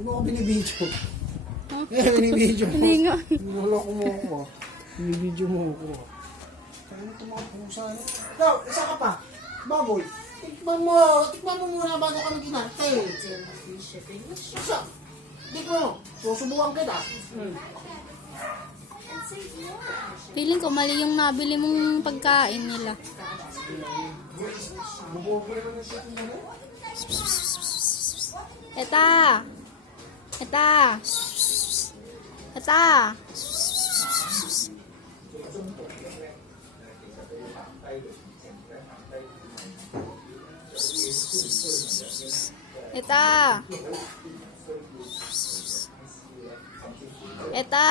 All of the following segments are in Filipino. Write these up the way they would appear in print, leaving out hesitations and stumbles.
Hindi mo ako binibidyo. Huh? Binibidyo mo. Hindi nga. Niloloko mo ako. Binibidyo mo ako. Ano ito mga pusa? Ikaw, isa ka pa. Baboy. Tikman mo muna bago ka mag-inarte. Isa. Di ko, susubukan kita. Feeling ko mali yung nabili mong pagkain nila. Eta! Eta! Eta! Eta! Eta!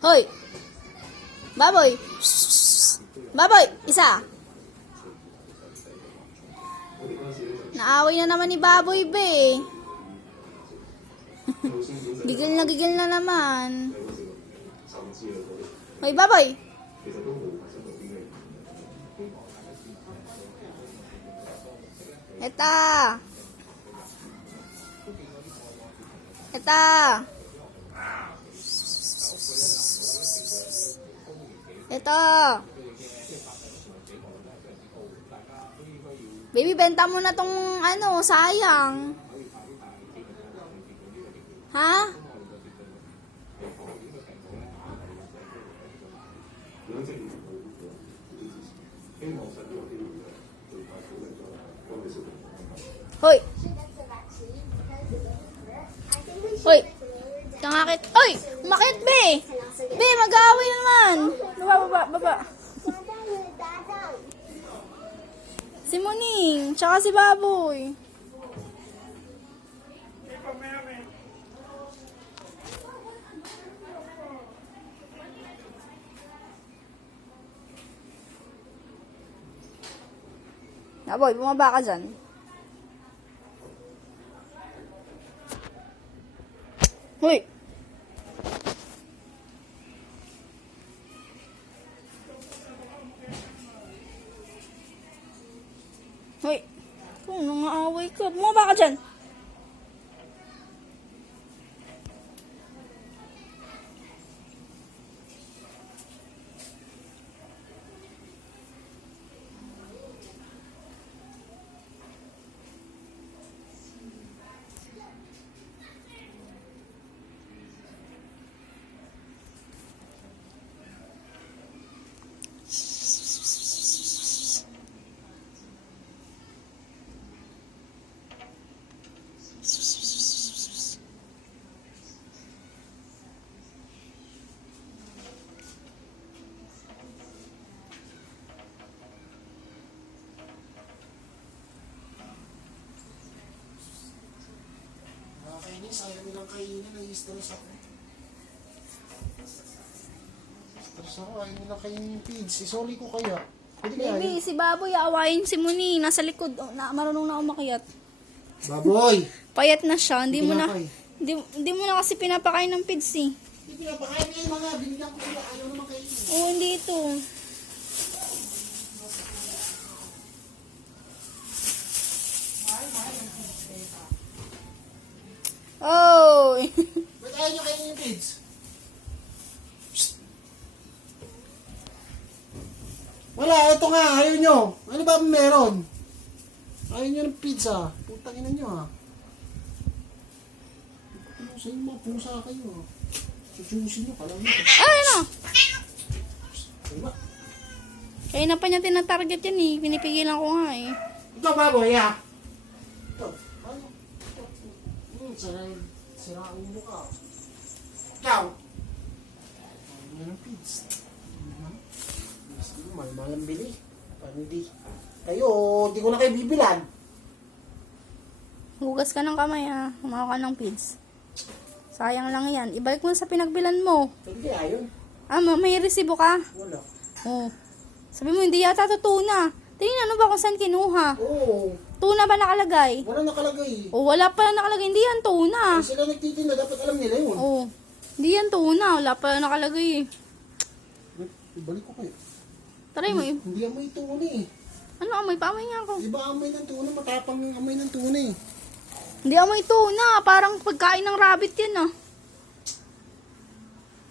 Hoy! Baboy! Baboy! Isa! Naaway na naman ni Baboy, be. Gigil na naman. Hoy, Baboy! Eta! Eta! Ito. Baby, benta mo na tong ano, sayang. Ha? Hoy. Hoy. Tangakit. Hoy, umakit, be. Be, mag-aaway naman. Baba. Si Muning, tsaka si Baboy. Baboy, bumaba ka dyan. Hoy! Hoy! Kung nangaaway ka, bumaba ka dyan! Nakakainis, ayaw nilang kainin, nai-stress ako. Stress ako, ayaw nilang kainin yung feeds. Isoli ko kaya. Pwede kaya Baby, si Baboy, awayin si Muni. Nasa likod, marunong na umakyat. Baboy! Payat na siya, hindi mo na kasi pinapakain ng pids eh. Hindi pinapakain niya yung mga binigyan ko sila, ayaw naman kainin. Oo, hindi ito. Oh! Ba't ayaw niyo kainin yung feeds? Wala, ito nga, ayaw nyo. Ano ba meron? Ayaw nyo ng pizza. Putang ina nyo ha. Ano sa inyo mga pusa kayo ha. Sususin nyo, kalang nyo. Ay, ano? Diba? Kaya na pa niya tinatarget yan eh. Pinipigilan ko nga eh. Ito baboy ha. Ito. Ano? Sirain mo ka. Ikaw. Ayaw nyo ng pizza. Mahal-mahalang bili. Hindi. Kayo, di ko na kayo bibilan. Hugas ka ng kamay ah. Humawa ka ng pids. Sayang lang yan. Ibalik mo sa pinagbilan mo. Hindi, ayun. Ah, may resibo ka? Wala. Oh. Sabi mo, hindi yata ito tuna. Tingnan ano ba kung saan kinuha? Oo. Tuna ba nakalagay? Wala nakalagay. Oh, wala pala nakalagay. Hindi yan tuna. Kung sila nagtitinda, dapat alam nila yun. Oh. Hindi yan tuna. Wala pala nakalagay eh. Ibalik ko kayo. Try mo. Hindi amoy tuna eh. Ano amoy? Paamoy nga ako. Iba amoy ng tuna, matapang yung amoy ng tuna eh. Hindi amoy tuna. Parang pagkain ng rabbit yan ah.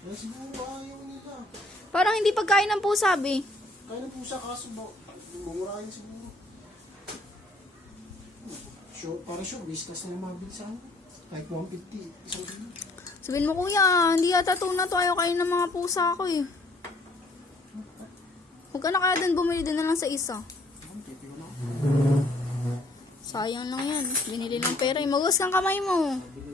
Kaya siguro ayaw nila. Parang hindi pagkain ng pusa, be. Kaya ng pusa kaso ba, mumurahin siguro. Sure, para sure, whiskas na yung mabili sa akin. Like 150, isang kilo. Sabihin mo, kuya, hindi yata tuna to. Ayaw kain ng mga pusa ko eh. Huwag ka na kaya dun, bumili din na lang sa isa. Sayang lang yan. Binili ng pera. Magus ng kamay mo. Bili